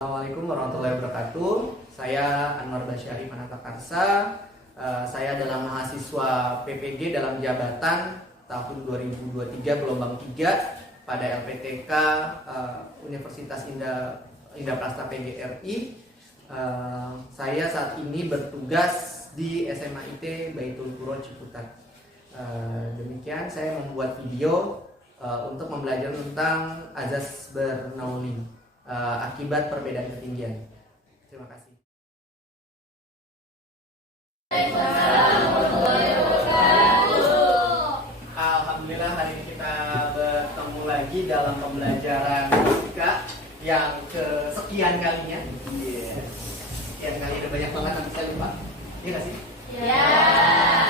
Assalamualaikum warahmatullahi wabarakatuh. Saya Anwar Basyari Manatakarsa. Saya adalah mahasiswa PPG dalam jabatan tahun 2023 gelombang 3 pada LPTK Universitas Indah PGRI. Saya saat ini bertugas di SMA IT Baitul Quro Ciputat. Demikian saya membuat video untuk membelajar tentang azas Bernoulli. Akibat perbedaan ketinggian. Terima kasih. Alhamdulillah hari ini kita bertemu lagi dalam pembelajaran fisika yang kesekian kalinya. Sekian kali ada banyak banget nanti saya lupa. Iya nggak sih? Iya.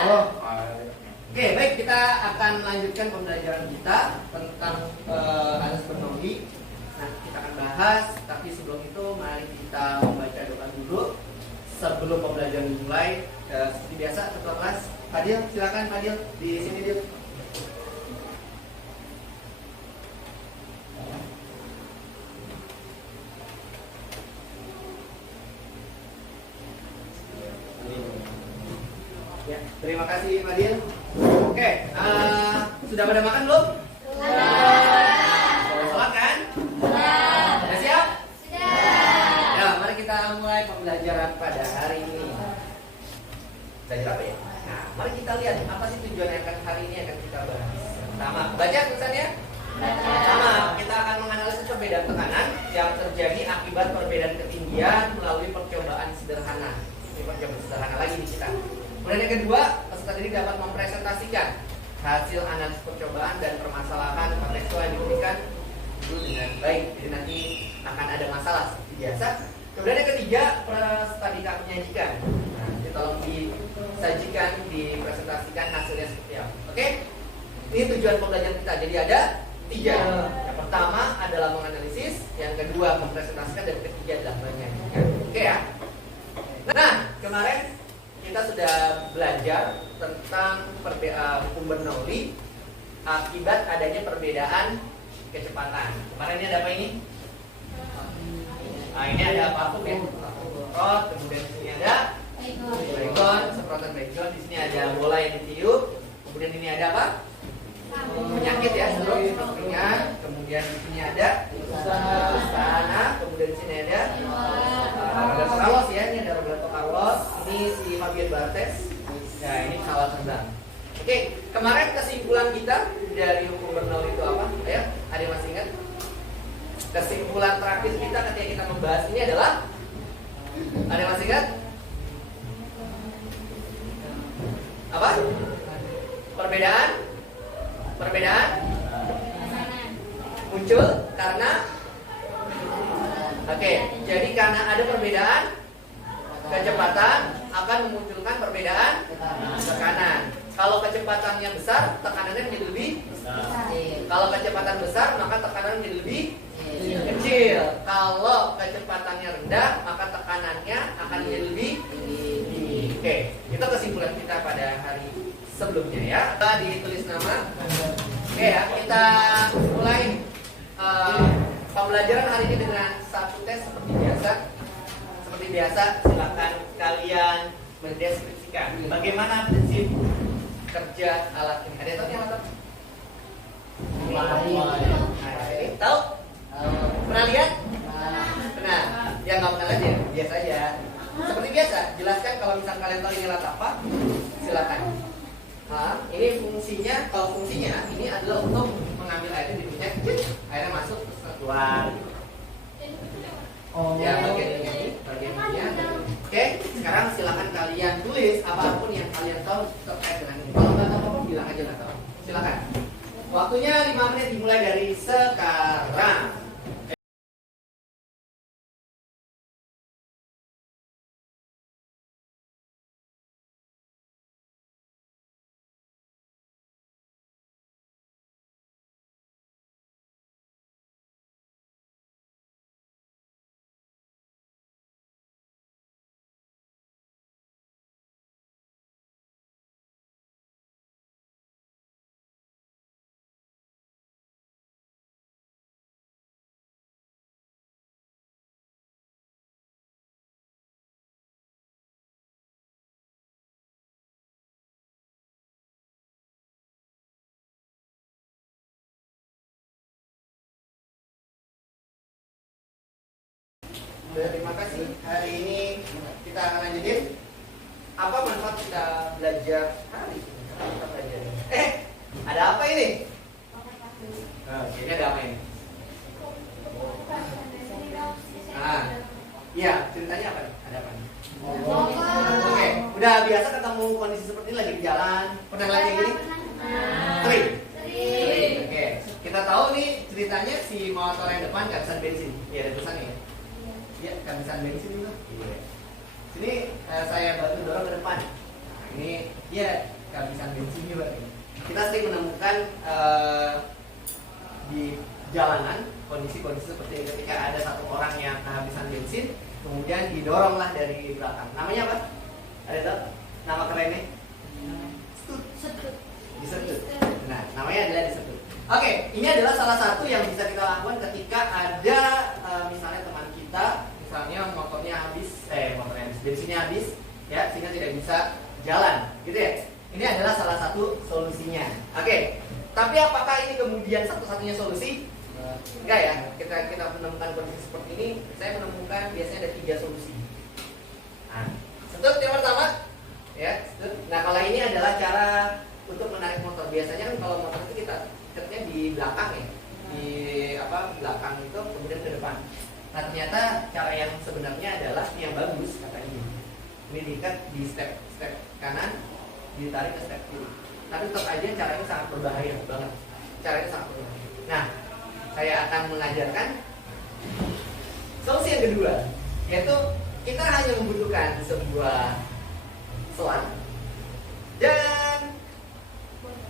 Oh. Oke, baik, kita akan lanjutkan pembelajaran kita tentang azas Bernoulli. Nanti kita akan bahas, tapi sebelum itu mari kita membaca doa dulu sebelum pembelajaran dimulai. Seperti biasa, ketua kelas Fadil, silakan Fadil di sini Dil. Ya, terima kasih Fadil. Oke, sudah pada makan belum? Sholat kan? Sudah siap? Ya, mari kita mulai pembelajaran pada hari ini. Belajar apa ya? Nah, mari kita lihat apa sih tujuan yang hari ini akan kita bahas. Pertama, baca tulisannya. Pertama, kita akan menganalisis perbedaan tekanan yang terjadi akibat perbedaan ketinggian melalui percobaan sederhana. Ini percobaan sederhana lagi di kita. Kemudian yang kedua, peserta didik dapat mempresentasikan hasil analisis percobaan dan permasalahan kontekstual yang diberikan itu dengan baik. Jadi nanti akan ada masalah seperti biasa. Kemudian yang ketiga, peserta didik menyajikan. Nah, jadi tolong disajikan, dipresentasikan hasilnya seperti apa. Oke? Ini tujuan pembelajaran kita. Jadi ada 3. Yang pertama adalah menganalisis, yang kedua mempresentasikan, dan ketiga adalah menyajikan. Oke ya? Nah, kemarin kita sudah belajar tentang hukum Bernoulli akibat adanya perbedaan kecepatan. Kemarin ini ada apa ini? Nah, ini ada parfum ya, semprot. Kemudian di sini ada baygon, semprotan baygon. Di sini ada bola yang ditiup. Kemudian ini ada apa? Penyakit ya, stroke, ringan. Kemudian di sini ada sana. Kemudian di sini ada Roberto Carlos ya, ini ada Roberto Carlos. Ini si Javier Bartes. Nah, ini pesawat terbang. Oke, kemarin kesimpulan kita dari hukum Bernoulli itu apa? Ayo, ada yang masih ingat? Kesimpulan terakhir kita ketika kita membahas ini adalah, ada yang masih ingat? Apa? Perbedaan muncul karena jadi karena ada perbedaan kecepatan akan memunculkan perbedaan tekanan. Kalau kecepatannya besar, tekanannya menjadi lebih besar. Kalau kecepatan besar, maka tekanan menjadi lebih kecil. Kalau kecepatannya rendah, maka tekanannya akan menjadi lebih tinggi. Oke, itu kesimpulan kita pada hari sebelumnya ya. Kita ditulis nama. Oke ya, kita mulai pembelajaran hari ini dengan satu tes seperti biasa. Seperti biasa, silakan kalian mendeskripsikan bagaimana prinsip kerja alat ini. Ada yang tahu yang tahu? Tahu? Pernah lihat? Pernah. Ya nggak pernah aja, biasa aja. Seperti biasa, jelaskan kalau misalnya kalian tahu ini alat apa, silakan. Ini fungsinya, kalau fungsinya ini adalah untuk mengambil airnya di minyak, airnya masuk terus keluar. Ya, bagian ini. Oke, sekarang silakan kalian tulis apapun yang kalian tahu terkait dengan ini. Kalau nggak tahu apa-apa, bilang aja nggak tahu. Silakan. Waktunya 5 menit dimulai dari sekarang. Terima kasih. Hari ini kita akan lanjutin apa manfaat kita belajar hari ini. Kita belajar. Ada apa ini? Kayaknya ada apa ini? Iya, ceritanya apa nih? Ada apa nih? Oke, udah biasa ketemu kondisi seperti ini lagi di jalan. Pernah lagi gini? Sering. Oke, kita tahu nih ceritanya si motor yang depan kehabisan bensin. Iya, ada tulisannya ya. Iya, kehabisan bensin itu. Iya. Sini saya bantu dorong ke depan. Nah, ini ya kehabisan bensin juga. Kita sering menemukan di jalanan kondisi-kondisi seperti ini ketika ada satu orang yang kehabisan bensin, kemudian didoronglah dari belakang. Namanya apa? Ada tahu? Nama kerennya? Disetut. Nah, namanya adalah disetut. Oke, ini adalah salah satu yang bisa kita lakukan ketika ada misalnya teman kita, misalnya bensinnya habis, ya, sehingga tidak bisa jalan, gitu ya. Ini adalah salah satu solusinya. Oke, tapi apakah ini kemudian satu-satunya solusi? Enggak ya. Kita menemukan kondisi seperti ini, saya menemukan biasanya ada 3 solusi. Nah, setut yang pertama, ya. Setut. Nah, kalau ini adalah cara untuk menarik motor. Biasanya kan kalau motor itu kita setutnya di belakang ya, di belakang itu kemudian ke depan. Nah, ternyata cara yang sebenarnya adalah yang bagus katanya. Ini diikat di step kanan, ditarik ke step kiri. Tapi tetap aja caranya sangat berbahaya banget. Caranya sangat berbahaya. Nah, saya akan mengajarkan solusi yang kedua, yaitu kita hanya membutuhkan sebuah selang dan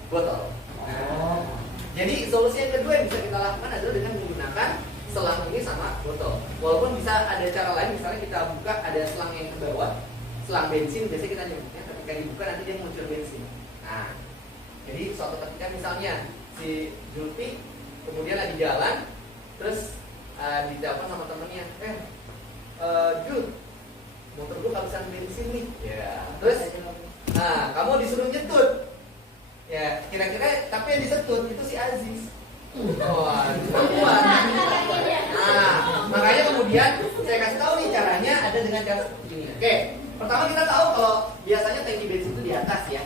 botol. Nah, jadi solusi yang kedua yang bisa kita lakukan adalah dengan menggunakan selang ini sama botol. Walaupun bisa ada cara lain, misalnya kita buka ada selang yang ke bawah, selang bensin, biasanya kita nyebutnya ketika dibuka nanti dia muncul bensin. Nah, jadi suatu ketika misalnya si Zulfi kemudian lagi jalan, terus ditelepon sama temennya, Jul, motor gue kehabisan bensin nih. Ya. Terus, kamu disuruh nyetut. Ya, kira-kira tapi yang disetut itu si Aziz. Wah, kuat. Nah, makanya kemudian saya kasih tahu nih caranya ada dengan cara seperti ini. Oke, pertama kita tahu kalau biasanya tangki bensin itu di atas ya,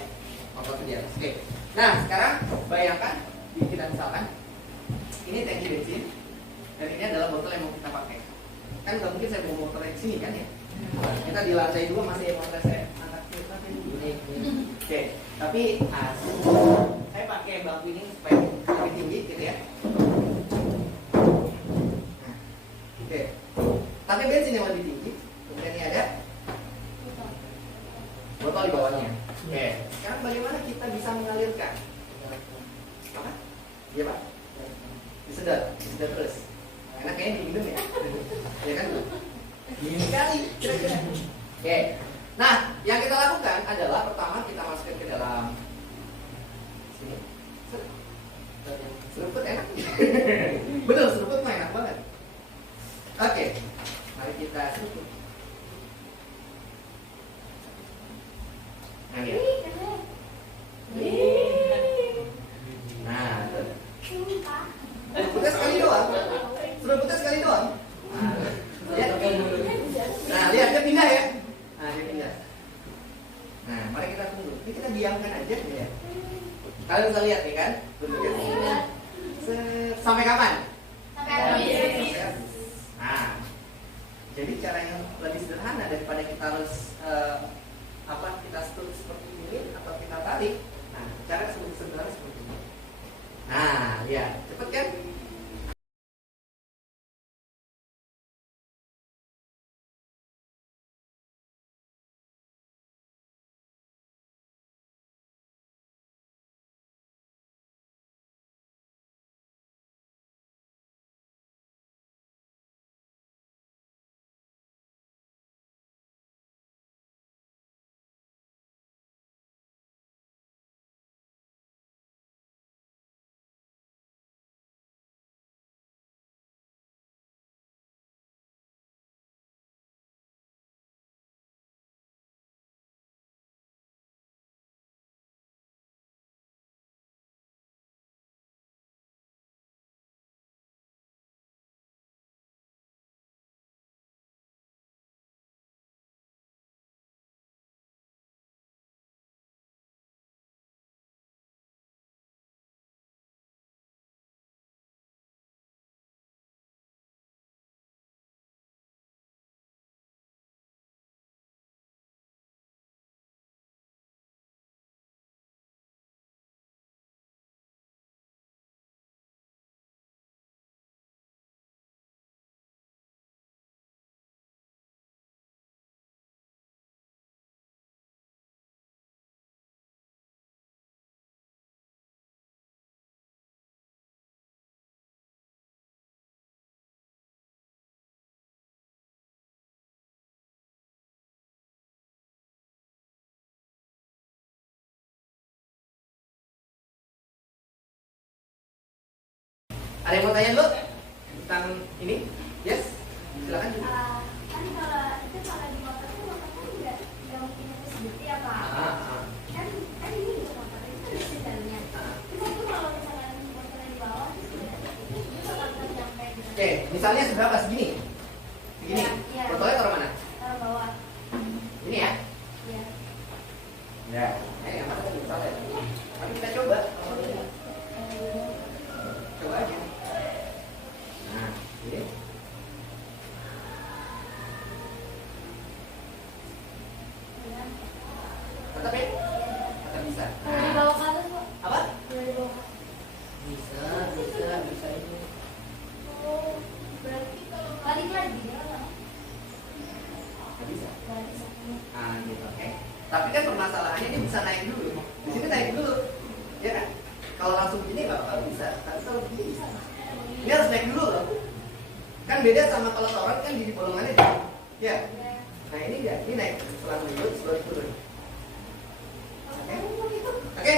motor itu di atas. Oke. Nah, sekarang bayangkan kita misalkan ini tangki bensin dan ini adalah botol yang mau kita pakai. Kan nggak mungkin saya bawa motor di sini kan ya. Kita di lantai 2 masih motor saya angkat ke ini. Oke, tapi saya pakai bangku ini supaya lebih tinggi gitu ya. Oke. Tapi bensin yang lebih tinggi. Kemudian ini ada botol di bawahnya. Oke. Sekarang bagaimana kita bisa mengalirkan? Apa? Iya Pak. Disedot terus. Enak kayaknya diminum ya. Ya kan? Ini kali kira-kira. Oke. Nah, yang kita lakukan adalah pertama kita masukkan ke dalam sini. Seruput enak. Betul, seruput mah enak banget. Oke. Mari kita seruput. Nah, ya. Nah, seruputnya sekali doang. Seruputnya sekali doang. Nah, lihat dia pindah ya. Nah, dia pindah. Nah, mari kita tunggu. Ini kita diamkan aja ya. Kalian bisa lihat nih kan? Bentuknya. Sampai kapan? Sampai habis. Nah, jadi cara yang lebih sederhana daripada kita harus kita stop seperti ini atau kita tarik. Nah, cara sederhana seperti ini. Nah, ya, cepet kan? Ada yang mau tanya dulu tentang ini? Yes, silakan. Kan kalau di motor tuh motornya nggak mungkin itu sendiri ya Pak. Kan ini juga motor itu ada sedannya. Cuma itu kalau misalkan motornya di bawah itu bakal nyampe gitu. Oke, misalnya seberapa segini? Segini. Iya. Botolnya taruh mana? Taruh bawah. Ini ya? Iya. Ya. Yang mana misalnya? Tapi kita coba. Coba aja. Nah, ini. Tetap ya? Tetap bisa. Dari bawah ke atas Pak. Apa? Dari bawah. Bisa ini. Oh, berarti kalau balik lagi ya Pak? Nggak bisa. Balik lagi. Gitu, oke. Tapi kan permasalahannya ini bisa naik dulu. Di sini naik dulu, ya kan? Kalau langsung begini nggak bakal bisa. Tapi kalau begini bisa. Ini harus naik dulu loh. Kan beda sama kalau orang kan di bolongannya dia. Ya. Nah ini dia, ini naik setelah dulu, setelah turun. Oke. Oke.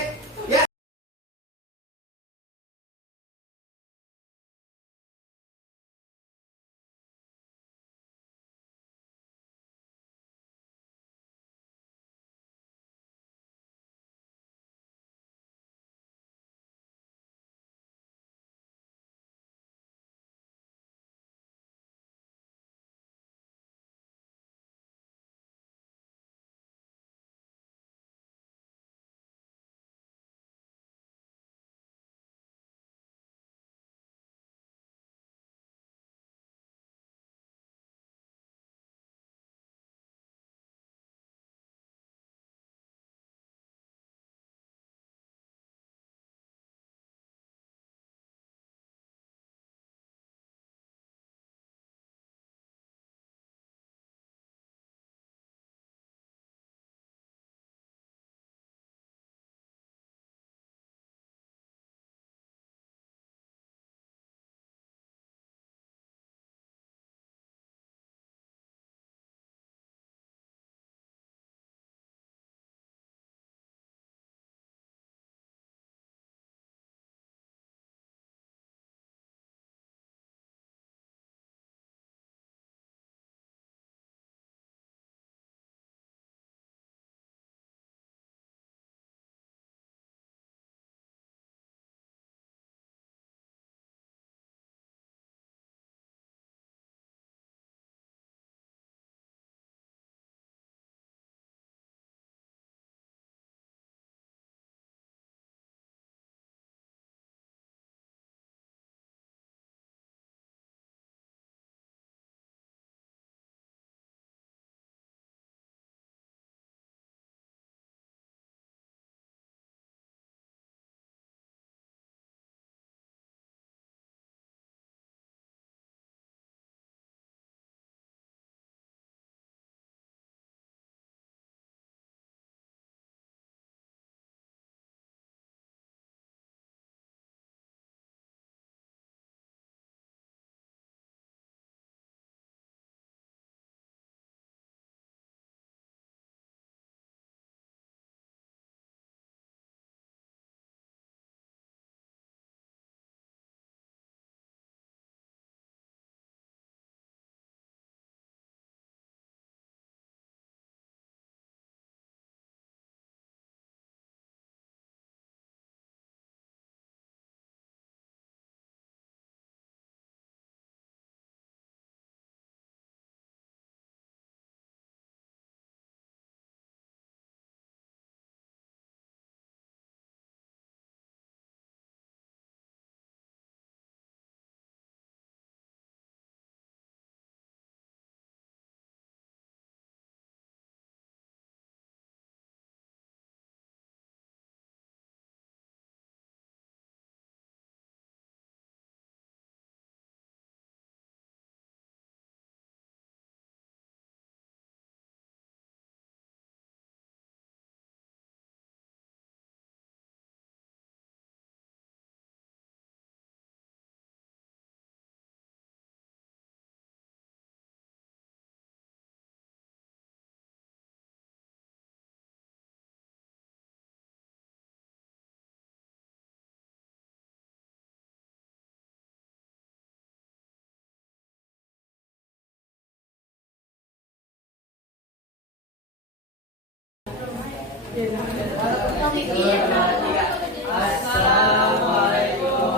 Assalamualaikum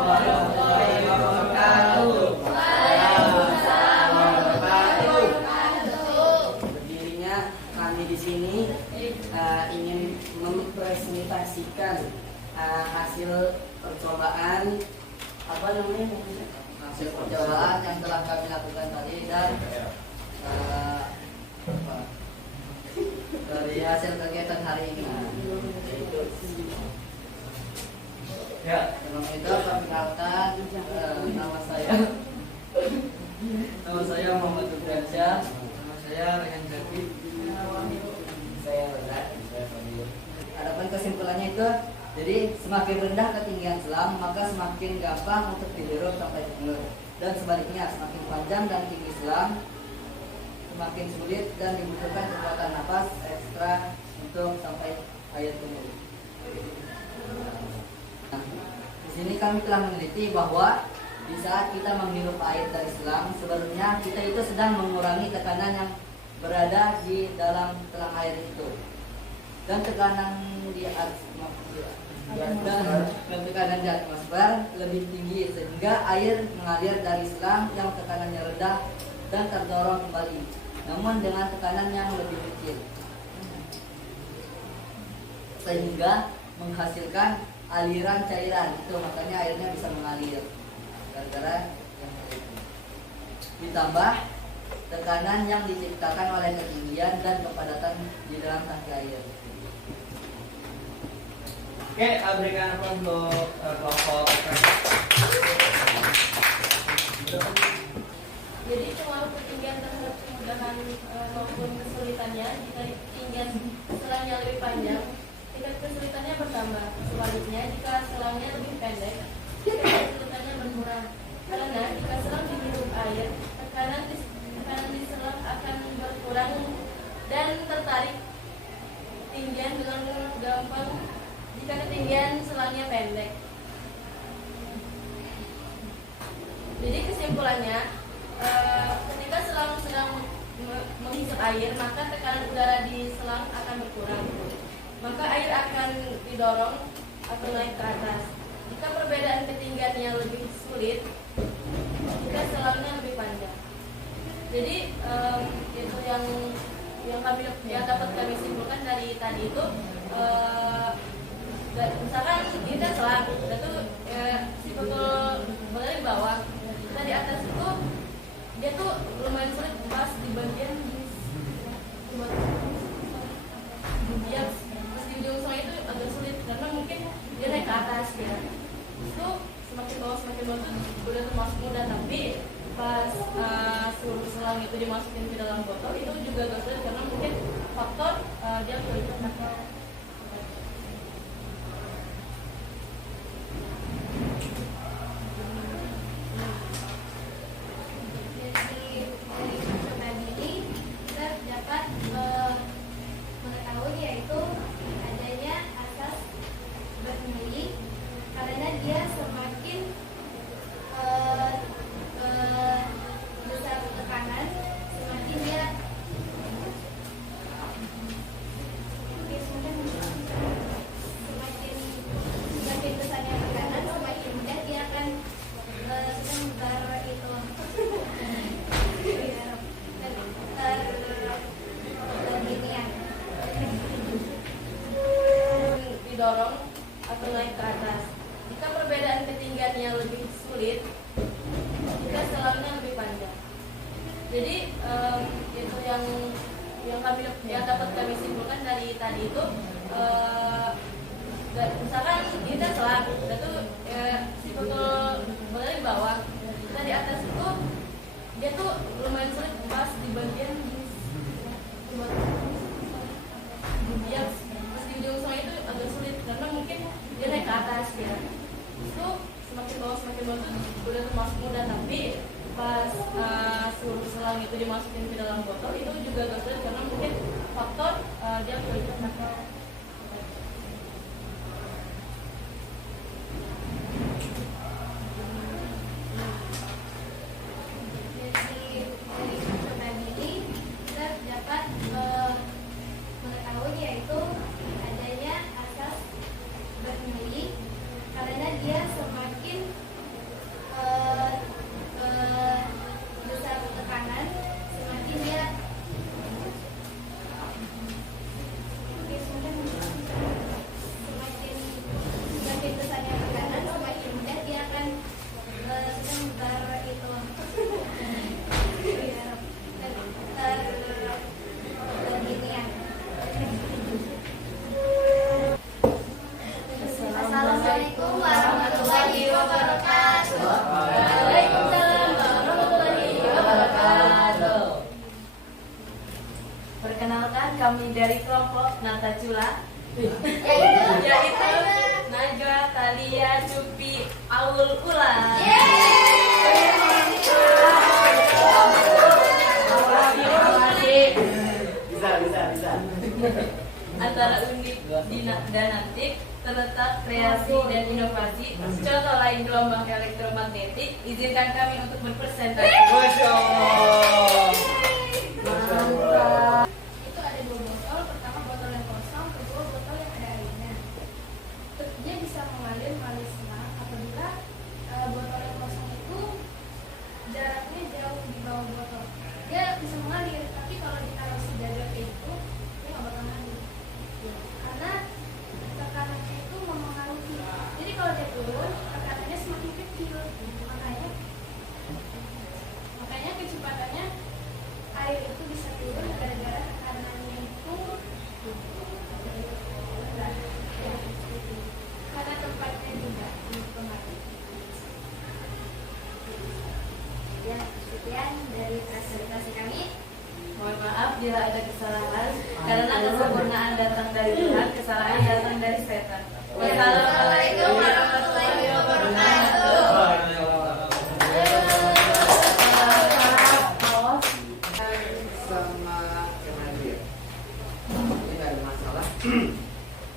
warahmatullahi wabarakatuh. Waalaikumsalam warahmatullahi wabarakatuh. Berdirinya kami di sini ingin mempresentasikan hasil percobaan hasil percobaan yang telah kami lakukan tadi dan dari hasil kegiatan hari ini. Ya, Sebelum itu kami kenalkan nama saya Muhammad Dudransya, nama saya Rehan Zafi. saya Reza, saya Fadil. Adapun kesimpulannya itu, jadi semakin rendah ketinggian selang maka semakin gampang untuk dihirup sampai mulut, dan sebaliknya semakin panjang dan tinggi selang semakin sulit dan dibutuhkan kekuatan nafas ekstra untuk sampai air ke mulut. Nah, di sini kami telah meneliti bahwa di saat kita menghirup air dari selang, sebenarnya kita itu sedang mengurangi tekanan yang berada di dalam telang air itu, dan tekanan di tekanan di atmosfer lebih tinggi sehingga air mengalir dari selang yang tekanannya rendah dan terdorong kembali, namun dengan tekanan yang lebih kecil, sehingga menghasilkan aliran cairan. Itu makanya airnya bisa mengalir gara-gara yang itu. Ditambah tekanan yang diciptakan oleh ketinggian dan kepadatan di dalam tangki air. Oke, berikan apa untuk kelompok. Jadi pengaruh ketinggian terhadap kemudahan maupun kesulitannya. Jika ketinggian selangnya lebih panjang, tingkat kesulitannya bertambah. Sebaliknya, jika selangnya lebih pendek, tingkat kesulitannya berkurang. Karena jika selang dihirup air, tekanan di selang akan berkurang dan tertarik ketinggian dengan gampang jika ketinggian selangnya pendek. Jadi kesimpulannya, ketika selang sedang menghisap air, maka tekanan udara di selang akan berkurang. Maka air akan didorong atau naik ke atas. Jika perbedaan ketinggiannya lebih sulit, jika selangnya lebih panjang. Jadi itu yang dapat kami simpulkan dari tadi itu. Misalkan ini kan selang, itu si betul boleh di bawah. Kita di atas itu dia tuh lumayan sulit pas di bagian dia pas di ujung selang itu agak sulit karena mungkin dia naik ke atas ya. Itu semakin bawah tuh udah termasuk mudah, tapi pas seluruh selang itu dimasukin ke dalam botol itu juga agak sulit karena mungkin faktor dia kualitas nakal. Didorong atau naik ke atas. Jika perbedaan ketinggiannya lebih sulit, jika selangnya lebih panjang. Jadi itu yang dapat kami simpulkan dari tadi itu. Misalkan ini kan selang, itu si betul boleh di bawah. Kita di atas itu dia tuh lumayan sulit pas di bagian dia pas di ujung selang itu agak sulit karena mungkin dia naik ke atas ya. Itu semakin bawah tuh udah termasuk mudah, tapi pas seluruh selang itu dimasukin ke dalam botol itu juga agak sulit karena mungkin faktor dia kualitas nakal. Dapat mengetahui yaitu adanya kami dari kelompok Natacula, yaitu Najwa, Talia, Cupi, Aul, Ula. Bisa. Antara unik dan antik terletak kreasi dan inovasi. Contoh lain gelombang elektromagnetik. Izinkan kami untuk berpresentasi. Masya Allah. Itu ada dua botol, pertama botol yang kosong, kedua botol yang ada airnya. Dia bisa mengalir melalui selang apabila botol yang kosong itu jaraknya jauh di bawah botol. Dia bisa mengalir, tapi kalau ditaruh sejajar kayak itu, dia nggak bakal ngalir. Karena tekanannya itu mempengaruhi. Jadi kalau dia turun, tekanannya semakin kecil. Makanya kecepatannya air itu bisa turun gara-gara tekanannya itu rendah. Karena tempatnya juga mempengaruhi. Ya, sekian dari presentasi kami. Mohon maaf bila ada kesalahan, karena kesempurnaan datang dari Tuhan, kesalahan datang dari setan. Wassalamualaikum warahmatullahi wabarakatuh. Sama Kemendir. Ini nggak ada masalah.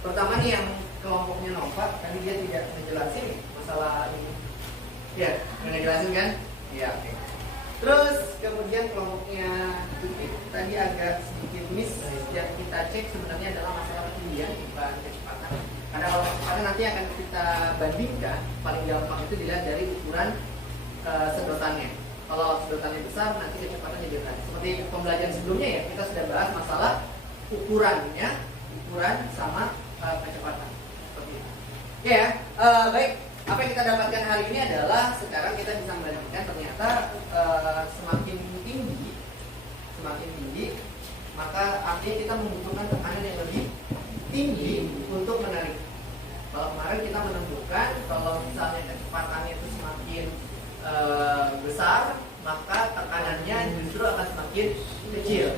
Pertama nih yang kelompoknya Nova, tadi dia tidak ngejelasin masalah ini. Ya, ngejelasin kan? Iya. Oke. Terus kemudian kelompoknya Cuti tadi agak sedikit miss. Yang kita cek sebenarnya adalah masalah ketinggian bukan kecepatan. Karena kalau kecepatan nanti akan kita bandingkan, paling gampang itu dilihat dari ukuran sedotannya. Kalau sedotannya besar, nanti kecepatan jadi rendah. Seperti pembelajaran sebelumnya ya, kita sudah bahas masalah ukurannya, ukuran sama kecepatan. Seperti itu. Ya, baik. Apa yang kita dapatkan hari ini adalah sekarang kita bisa membandingkan ternyata semakin tinggi, maka artinya kita membutuhkan tekanan yang lebih tinggi untuk menarik. Kalau kemarin kita menentukan kalau misalnya kecepatannya itu semakin besar, maka tekanannya justru akan semakin kecil.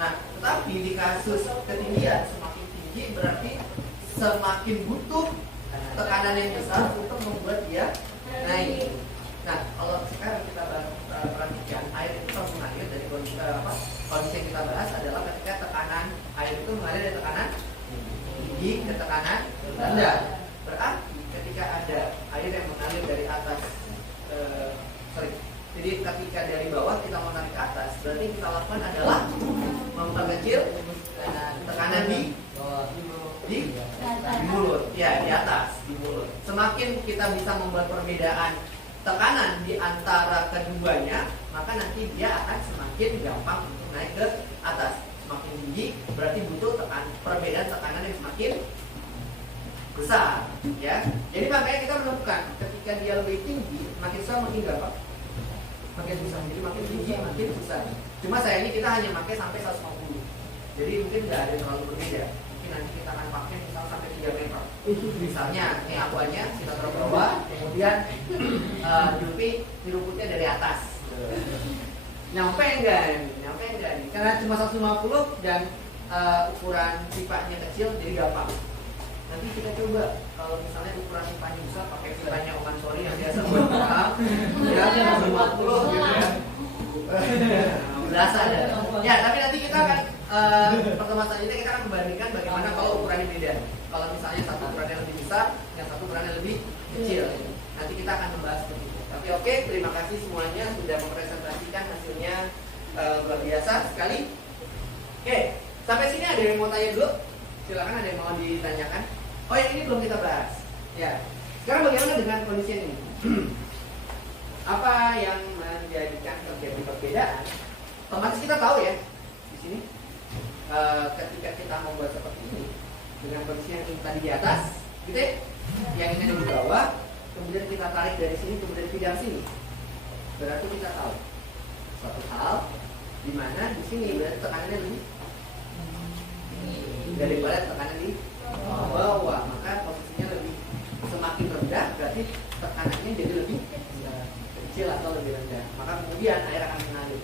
Nah, tetapi di kasus ketinggian semakin tinggi berarti semakin butuh tekanan yang besar untuk membuat dia naik. Nah, kalau sekarang kita perhatikan air itu kalau mengalir dari kondisi yang kita bahas adalah ketika tekanan air itu mengalir dari tekanan tinggi ke tekanan rendah. Berarti ketika ada air yang mengalir dari atas, jadi ketika dari bawah kita mau narik ke atas, berarti yang kita lakukan adalah memperkecil tekanan di mulut, ya di atas, di mulut. Semakin kita bisa membuat perbedaan tekanan di antara keduanya, maka nanti dia akan semakin gampang untuk naik ke atas. Semakin tinggi berarti butuh perbedaan tekanan yang semakin besar, ya. Jadi makanya kita menemukan ketika dia lebih tinggi, makin susah makin gampang, makin susah. Jadi makin tinggi makin susah. Cuma sayangnya kita hanya pakai sampai 150. Jadi mungkin nggak ada yang terlalu berbeda. Nanti kita akan pakai misalnya sampai 3 meter. Misalnya ini akuanya kita taruh bawah, kemudian Julpi diruputnya dari atas. Nyampe enggak nih? Karena cuma 150 dan ukuran pipanya kecil, jadi gampang. Nanti kita coba kalau misalnya ukuran pipanya besar, pakai pipanya Oman Sori yang biasa buat orang, ya 150 gitu ya. Berasa ada. Ya, tapi nanti kita akan pertemuan selanjutnya kita akan membandingkan bagaimana kalau ukurannya beda. Kalau misalnya satu ukurannya lebih besar, yang satu ukurannya lebih kecil. Nanti kita akan membahas seperti itu. Tapi oke, terima kasih semuanya sudah mempresentasikan hasilnya luar biasa sekali. Oke, sampai sini ada yang mau tanya dulu? Silakan, ada yang mau ditanyakan. Oh, yang ini belum kita bahas. Ya. Sekarang bagaimana dengan kondisi ini? Apa yang menjadikan terjadi perbedaan? Otomatis kita tahu ya di sini. Ketika kita membuat seperti ini dengan kondisi yang tadi di atas, gitu ya, yang ini ada di bawah, kemudian kita tarik dari sini, kemudian pindah sini, berarti kita tahu suatu hal di mana di sini berarti tekanannya lebih daripada tekanan di bawah, maka posisinya lebih semakin rendah, berarti tekanannya jadi lebih kecil atau lebih rendah, maka kemudian air akan mengalir.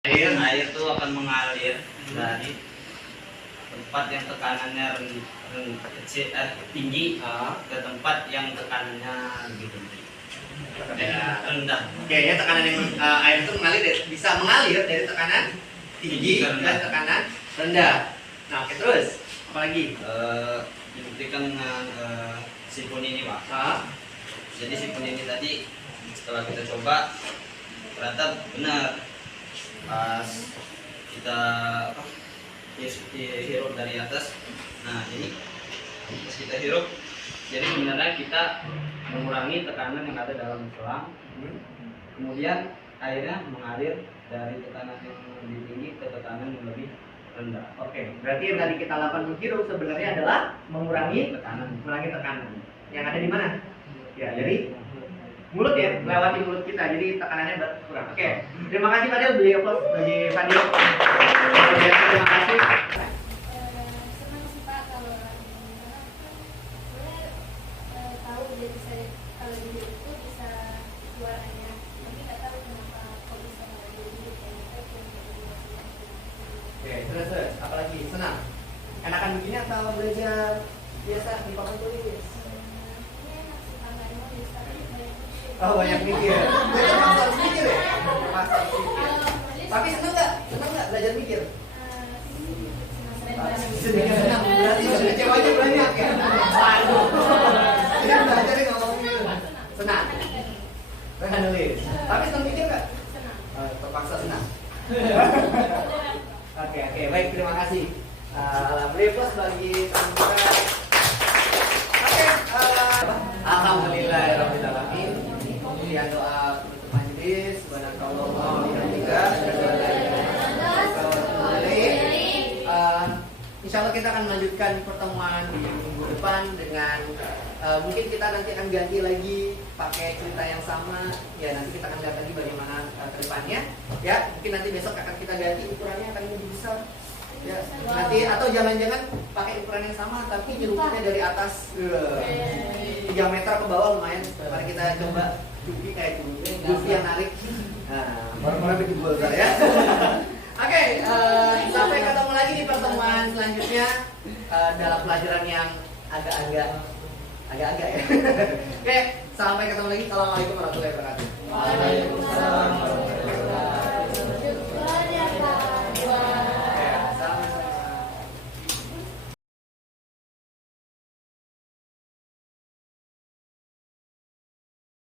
Air itu akan mengalir dari tempat yang tekanannya tinggi ke tempat yang tekanannya lebih tinggi. Ya, rendah. Oke, ya tekanan yang air itu mengalir bisa mengalir dari tekanan tinggi ke tekanan rendah. Nah, oke, terus apa lagi? Dibuktikan dengan sifon ini, Pak. Jadi sifon ini tadi setelah kita coba ternyata benar. Pas kita hirup dari atas, nah ini pas kita hirup, jadi sebenarnya kita mengurangi tekanan yang ada dalam selang. Kemudian airnya mengalir dari tekanan yang lebih tinggi ke tekanan yang lebih rendah. Oke, berarti yang tadi kita lakukan menghirup sebenarnya adalah mengurangi Tekanan. tekanan. Yang ada di mana? Ya, jadi mulut ya, melewati mulut kita, jadi tekanannya berkurang. Oke, terima kasih Fadil, beli applause bagi Fadil. Terima kasih. Senang sih Pak kalau lagi karena kan sebenarnya tahu dia bisa kalau dia itu bisa keluar airnya, tapi nggak tahu kenapa kok bisa nggak jadi kayak gitu. Oke, terus apalagi senang. Enakan begini atau belajar biasa di papan tulis? Ini enak sih Pak, nggak nulis tapi banyak mikir. Oh, banyak mikir. Jadi kamu harus mikir ya? Pas harus mikir. Tapi senang nggak belajar mikir? Sedikit senang, berarti kecewanya banyak ya? Waduh. Ini belajarnya ngomongin senang. Senang nulis. Tapi senang mikir nggak? Terpaksa senang. Oke, baik, terima kasih. Beri plus bagi teman kita. Oke, alhamdulillahirabbil alamin. Kemudian doa penutup majelis, subhanakallahumma wa bihamdika, asyhadu an la ilaha illa anta, astaghfiruka wa atubu ilaik. Insyaallah kita akan melanjutkan pertemuan di minggu depan dengan mungkin kita nanti akan ganti lagi pakai cerita yang sama. Ya, nanti kita akan lihat lagi bagaimana ke depannya. Ya, mungkin nanti besok akan kita ganti ukurannya akan lebih besar. Ya, nanti atau jangan-jangan pakai ukuran yang sama tapi nyerupnya dari atas 3 meter ke bawah lumayan. Mari kita coba cuci kayak Jufi yang narik. Nah, baru-baru bikin bulsa ya. Oke, sampai ketemu lagi di pertemuan selanjutnya dalam pelajaran yang agak-agak ya. Oke, sampai ketemu lagi. Assalamualaikum warahmatullahi wabarakatuh. Waalaikumsalam.